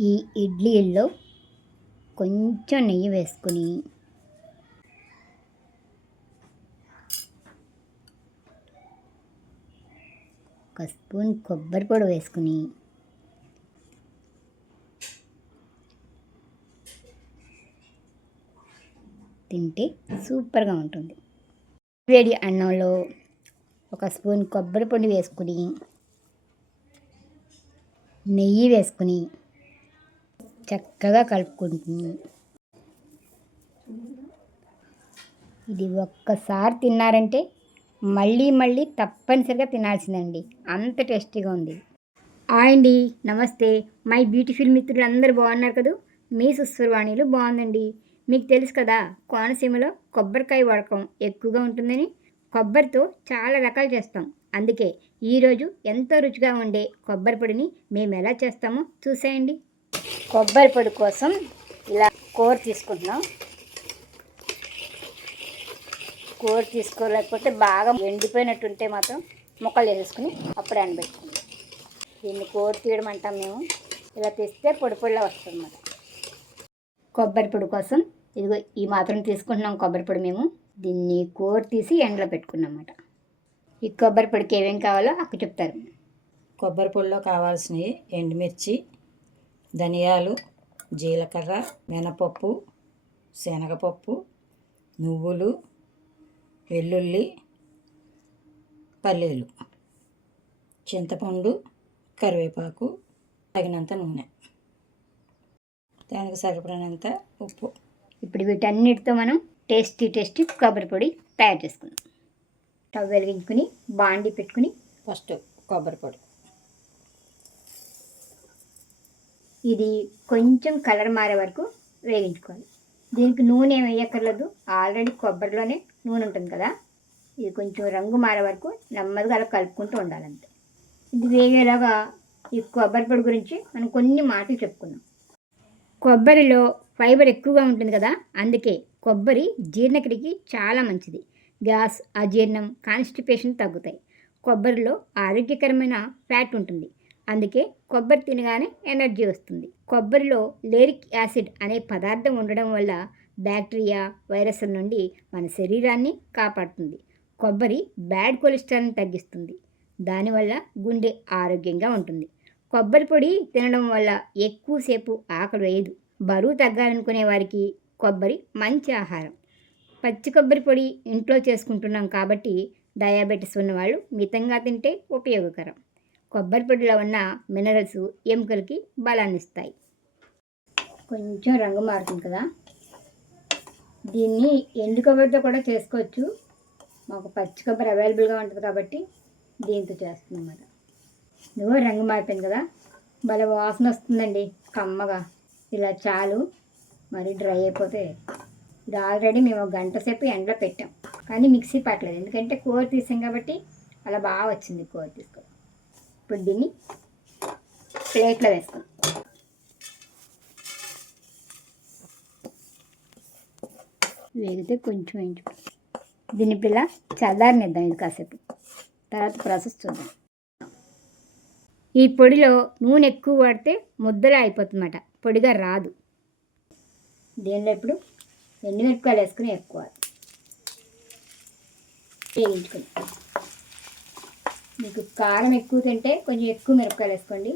ఈ ఇడ్లీల్లో కొంచెం నెయ్యి వేసుకుని ఒక స్పూన్ కొబ్బరి పొడి వేసుకుని తింటే సూపర్గా ఉంటుంది. వేడి అన్నంలో ఒక స్పూన్ కొబ్బరి పొడి వేసుకుని నెయ్యి వేసుకుని చక్కగా కలుపుకుంటుంది. ఇది ఒక్కసారి తిన్నారంటే మళ్ళీ మళ్ళీ తప్పనిసరిగా తినాల్సిందండి. అంత టేస్టీగా ఉంది. హాయ్ అండి నమస్తే. మై బ్యూటిఫుల్ మిత్రులు అందరు బాగున్నారు కదా? మీ సుస్వరవాణిలు బాగుందండి. మీకు తెలుసు కదా కోనసీమలో కొబ్బరికాయ వాడకం ఎక్కువగా ఉంటుందని. కొబ్బరితో చాలా రకాలు చేస్తాం. అందుకే ఈరోజు ఎంతో రుచిగా ఉండే కొబ్బరి పొడిని మేము ఎలా చేస్తామో చూసేయండి. కొబ్బరి పొడి కోసం ఇలా కూర తీసుకుంటున్నాం. కూర తీసుకోలేకపోతే బాగా ఎండిపోయినట్టు ఉంటే మాత్రం ముక్కలు వేసేసుకుని అప్పుడు ఎండబెట్టుకుంటాం. దీన్ని కూర తీయడం అంటాం మేము. ఇలా తీస్తే పొడి పొడిలా వస్తుంది అన్నమాట కొబ్బరి పొడి కోసం ఇదిగో ఈ మాత్రం తీసుకుంటున్నాం కొబ్బరి పొడి మేము. దీన్ని కూర తీసి ఎండలో పెట్టుకున్నాం అన్నమాట ఈ కొబ్బరి పొడికి ఏమేమి కావాలో అక్క చెప్తారు. కొబ్బరి పొడిలో కావాల్సినవి ఎండుమిర్చి ధనియాలు జీలకర్ర మినపప్పు శనగపప్పు నువ్వులు వెల్లుల్లి పల్లీలు చింతపండు కరివేపాకు తగినంత నూనె. దానికి సరిపడినంత ఉప్పు. ఇప్పుడు వీటన్నిటితో మనం టేస్టీ టేస్టీ కొబ్బరి పొడి తయారు చేసుకుందాం. స్టవ్ వెలిగించుకుని బాండి పెట్టుకుని ఫస్ట్ కొబ్బరి పొడి. ఇది కొంచెం కలర్ మారే వరకు వేగించుకోవాలి. దీనికి నూనె ఏం వేయక్కర్లేదు. ఆల్రెడీ కొబ్బరిలోనే నూనె ఉంటుంది కదా. ఇది కొంచెం రంగు మారే వరకు నెమ్మదిగా అలా కలుపుకుంటూ ఉండాలంతే. ఇది వేగేలాగా ఈ కొబ్బరి పొడి గురించి మనం కొన్ని మాటలు చెప్పుకుందాం కొబ్బరిలో ఫైబర్ ఎక్కువగా ఉంటుంది కదా. అందుకే కొబ్బరి జీర్ణక్రియకి చాలా మంచిది. గ్యాస్ అజీర్ణం కాన్స్టిపేషన్ తగ్గుతాయి. కొబ్బరిలో ఆరోగ్యకరమైన ఫ్యాట్ ఉంటుంది. అందుకే కొబ్బరి తినగానే ఎనర్జీ వస్తుంది. కొబ్బరిలో లేరిక్ యాసిడ్ అనే పదార్థం ఉండడం వల్ల బ్యాక్టీరియా వైరస్ల నుండి మన శరీరాన్ని కాపాడుతుంది. కొబ్బరి బ్యాడ్ కొలెస్ట్రాల్ని తగ్గిస్తుంది. దానివల్ల గుండె ఆరోగ్యంగా ఉంటుంది. కొబ్బరి పొడి తినడం వల్ల ఎక్కువసేపు ఆకలి వేయదు. బరువు తగ్గాలనుకునే వారికి కొబ్బరి మంచి ఆహారం. పచ్చి కొబ్బరి పొడి ఇంట్లో చేసుకుంటున్నాం కాబట్టి డయాబెటీస్ ఉన్నవాళ్ళు మితంగా తింటే ఉపయోగకరం. కొబ్బరి పొడిలో ఉన్న మినరల్స్ ఎముకలకి బలాన్ని ఇస్తాయి కొంచెం రంగు మారుతుంది కదా. దీన్ని ఎండు కొబ్బరితో కూడా చేసుకోవచ్చు. మాకు పచ్చి కొబ్బరి అవైలబుల్గా ఉంటుంది కాబట్టి దీంతో చేస్తుంది అన్నమాట. ఇదిగో రంగు మారిపోయింది కదా. భలే వాసన వస్తుందండి. కమ్మగా. ఇలా చాలు. మరి డ్రై అయిపోతే ఇది ఆల్రెడీ మేము గంట సేపు ఎండలో పెట్టాం. కానీ మిక్సీ పట్టలేదు. ఎందుకంటే కూర తీసాం కాబట్టి అలా బాగా వచ్చింది కూర తీసుకో ఇప్పుడు దీన్ని ప్లేట్లో వేసుకుందాం వేగితే కొంచెం వేయించు దీన్ని పిల్ల చల్లారనిద్దాం ఇది కాసేపు. తర్వాత ప్రాసెస్ చూద్దాం. ఈ పొడిలో నూనె ఎక్కువ వాడితే ముద్దలా అయిపోతుందన్నమాట పొడిగా రాదు. దీనిలో ఇప్పుడు ఎండుమిరపకాయలు వేసుకుని ఎక్కువ వేయించుకుందాం. మీకు కారం ఎక్కువ తింటే కొంచెం ఎక్కువ మిరపకాయలు వేసుకోండి.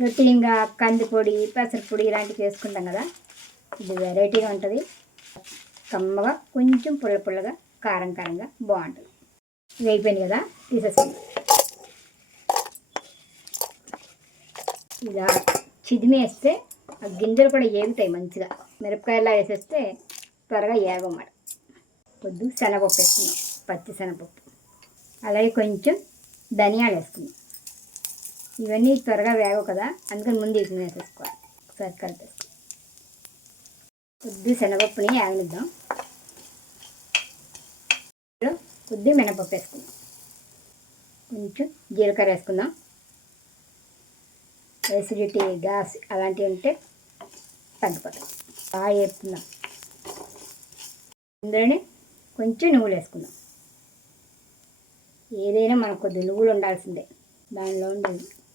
రొటీన్గా కందిపొడి పెసరపొడి ఇలాంటివి వేసుకుంటాం కదా. ఇది వెరైటీగా ఉంటుంది. కమ్మగా కొంచెం పుల్ల పుల్లగా కారం కారంగా బాగుంటుంది. ఇది అయిపోయింది కదా తీసేసుకోండి ఇలా చిదిమి వేస్తే ఆ గింజలు కూడా ఏగుతాయి మంచిగా. మిరపకాయలా వేసేస్తే త్వరగా ఏగమాట పొద్దు శనగపప్పు వేసుకున్నాం పచ్చి శనగపప్పు. అలాగే కొంచెం ధనియాలు వేసుకున్నాం ఇవన్నీ త్వరగా వేగవు కదా అందుకని ముందు వీటిని వేసేసుకోవాలి. ఒకసారి కలిపేసుకో. కొద్ది శనగప్పుని యాగనిద్దాం. కొద్ది మినపప్పు వేసుకుందాం. కొంచెం జీలకర్ర వేసుకుందాం. ఎసిడిటీ గ్యాస్ అలాంటివి ఉంటే తగ్గిపోతాం బాగా వేపుకుందాం ఇందులోనే కొంచెం నువ్వులు వేసుకుందాం. ఏదైనా మనకు కొద్ది నువ్వులు ఉండాల్సిందే. దానిలో ఉండే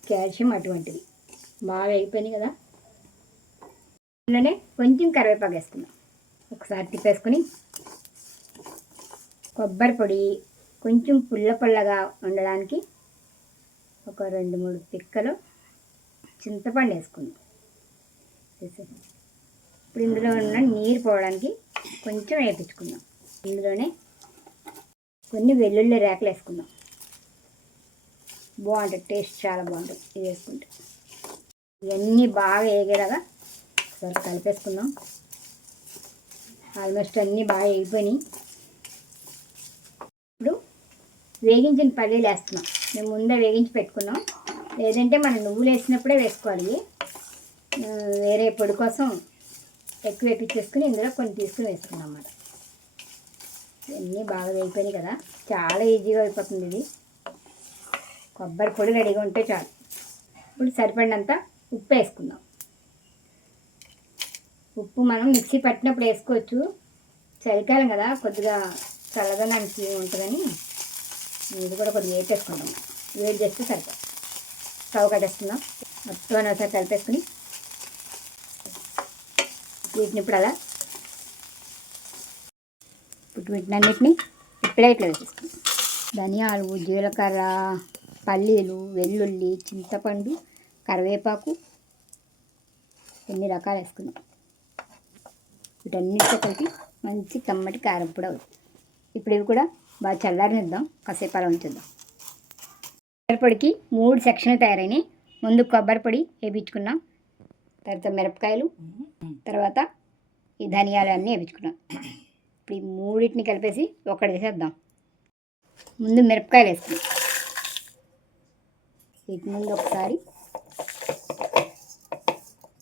కాల్షియం అటువంటిది. బాగా అయిపోయినాయి కదా? ఇందులోనే కొంచెం కరివేపాకు వేసుకుందాం. ఒకసారి తిప్పేసుకుని కొబ్బరి పొడి కొంచెం పుల్ల పుల్లగా ఉండడానికి ఒక రెండు మూడు పిక్కలు చింతపండు వేసుకుందాం. ఇప్పుడు ఇందులో ఉన్న నీరు పోవడానికి కొంచెం వేపించుకుందాం ఇందులోనే కొన్ని వెల్లుల్లి రేకలు వేసుకుందాం. బాగుంటుంది టేస్ట్ చాలా బాగుంటుంది ఇది వేసుకుంటే. ఇవన్నీ బాగా వేగేలాగా ఒకసారి కలిపేసుకుందాం. ఆల్మోస్ట్ అన్నీ బాగా వేగిపోయినాయి. ఇప్పుడు వేగించిన పల్లీలు వేస్తున్నాం. మేము ముందే వేగించి పెట్టుకున్నాం. లేదంటే మనం నువ్వులు వేసినప్పుడే వేసుకోవాలి. వేరే పొడి కోసం ఎక్కువ వేపించేసుకుని ఇందులో కొన్ని తీసుకుని వేసుకున్నాం అన్నమాట. అన్నీ బాగా వేగిపోయినాయి కదా. చాలా ఈజీగా అయిపోతుంది ఇది. కొబ్బరి పొడి రెడీగా ఉంటే చాలు. ఇప్పుడు సరిపడినంత ఉప్పు వేసుకుందాం. ఉప్పు మనం మిక్సీ పట్టినప్పుడు వేసుకోవచ్చు. చలికాలం కదా కొద్దిగా చల్లదనానికి ఉంటుందని. ఇది కూడా కొద్దిగా వేపేసుకుందాం. వేడి చేస్తే సరిపో స్టవ్ కట్టేసుకుందాం. మొత్తం అని ఒకసారి కలిపేసుకుని. వీటిని ఇప్పుడు అలా ఇప్పుడు వీటినన్నిటిని ఇట్లా వేసేసుకుందాం. ధనియాలు జీలకర్ర పల్లీలు వెల్లుల్లి చింతపండు కరివేపాకు ఎన్ని రకాలు వేసుకున్నాం వీటన్నిటితో కలిపి మంచి కమ్మటి కారం పొడి అవుతుంది. ఇప్పుడు ఇవి కూడా బాగా చల్లారనిద్దాం. కాసేపు అలా ఉంచుద్దాం కొబ్బరి పొడికి మూడు సెక్షన్లు తయారైనాయి. ముందు కొబ్బరి పొడి వేయించుకున్నాం తర్వాత మిరపకాయలు తర్వాత ఈ ధనియాలు అన్నీ వేయించుకున్నాం ఇప్పుడు ఈ మూడింటిని కలిపేసి ఒకటి వేసేద్దాం ముందు మిరపకాయలు వేసుకుందాం. వీటి ముందు ఒకసారి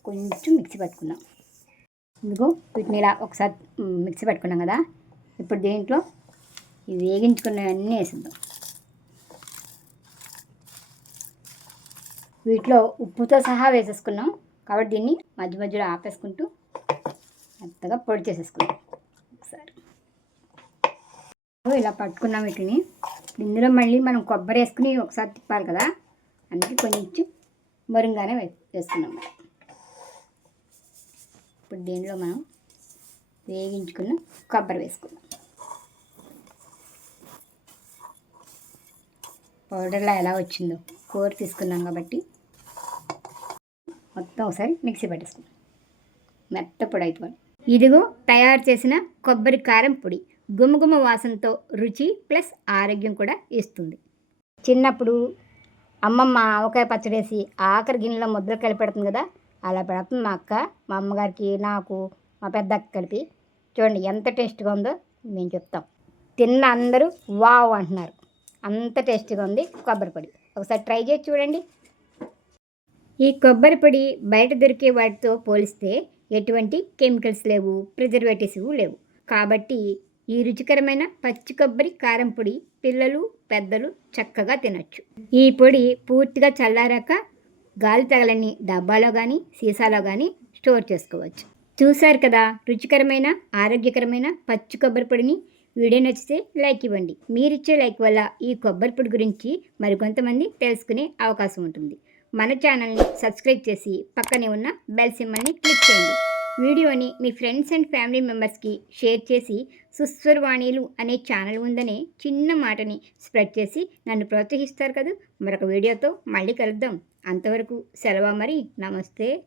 కొంచెం మిక్సీ పట్టుకుందాం. ఇదిగో వీటిని ఇలా ఒకసారి మిక్సీ పట్టుకున్నాం కదా. ఇప్పుడు దీంట్లో వేగించుకున్నవన్నీ వేసిద్దాం. వీటిలో ఉప్పుతో సహా వేసేసుకున్నాం. కాబట్టి దీన్ని మధ్య మధ్యలో ఆపేసుకుంటూ మెత్తగా పొడి చేసేసుకున్నాం ఇలా పట్టుకున్నాం వీటిని. ఇందులో మళ్ళీ మనం కొబ్బరి వేసుకుని ఒకసారి తిప్పాలి కదా? అందుకే కొంచెం బరుంగానే వేసుకున్నాం. ఇప్పుడు దీనిలో మనం వేగించుకున్న కొబ్బరి వేసుకుందాం. పౌడర్లా ఎలా వచ్చిందో కూర తీసుకున్నాం కాబట్టి మొత్తం ఒకసారి మిక్సీ పట్టేసుకున్నాం మెత్త పొడి అయిపోయి ఇదిగో తయారు చేసిన కొబ్బరి కారం పొడి. గుమగుమ వాసనతో రుచి ప్లస్ ఆరోగ్యం కూడా ఇస్తుంది. చిన్నప్పుడు అమ్మమ్మ ఆవకాయ పచ్చడేసి ఆఖరి గిన్నెలో ముద్దలు కలిపి పెడుతుంది కదా అలా పెడుతుంది మా అక్క మా అమ్మగారికి నాకు మా పెద్ద అక్క కలిపి. చూడండి ఎంత టేస్ట్గా ఉందో మేము చెప్తాం. తిన్న అందరూ వావ్ అంటున్నారు. అంత టేస్టీగా ఉంది కొబ్బరి పొడి. ఒకసారి ట్రై చేసి చూడండి. ఈ కొబ్బరి పొడి బయట దొరికే వాటితో పోలిస్తే ఎటువంటి కెమికల్స్ లేవు ప్రిజర్వేటివ్స్ లేవు. కాబట్టి ఈ రుచికరమైన పచ్చి కొబ్బరి కారం పొడి పిల్లలు పెద్దలు చక్కగా తినొచ్చు. ఈ పొడి పూర్తిగా చల్లారాక గాలి తగలని డబ్బాలో కానీ సీసాలో కానీ స్టోర్ చేసుకోవచ్చు. చూశారు కదా రుచికరమైన ఆరోగ్యకరమైన పచ్చి కొబ్బరి పొడిని వీడియో నచ్చితే లైక్ ఇవ్వండి. మీరిచ్చే లైక్ వల్ల ఈ కొబ్బరి పొడి గురించి మరికొంతమంది తెలుసుకునే అవకాశం ఉంటుంది. మన ఛానల్ని సబ్స్క్రైబ్ చేసి పక్కనే ఉన్న బెల్ సింబల్ని క్లిక్ చేయండి. వీడియోని మీ ఫ్రెండ్స్ అండ్ ఫ్యామిలీ మెంబర్స్కి షేర్ చేసి సుస్వరవాణిలు అనే ఛానల్ ఉందనే చిన్న మాటని స్ప్రెడ్ చేసి నన్ను ప్రోత్సహిస్తారు కదా. మరొక వీడియోతో మళ్ళీ కలుద్దాం. అంతవరకు సెలవు మరి నమస్తే.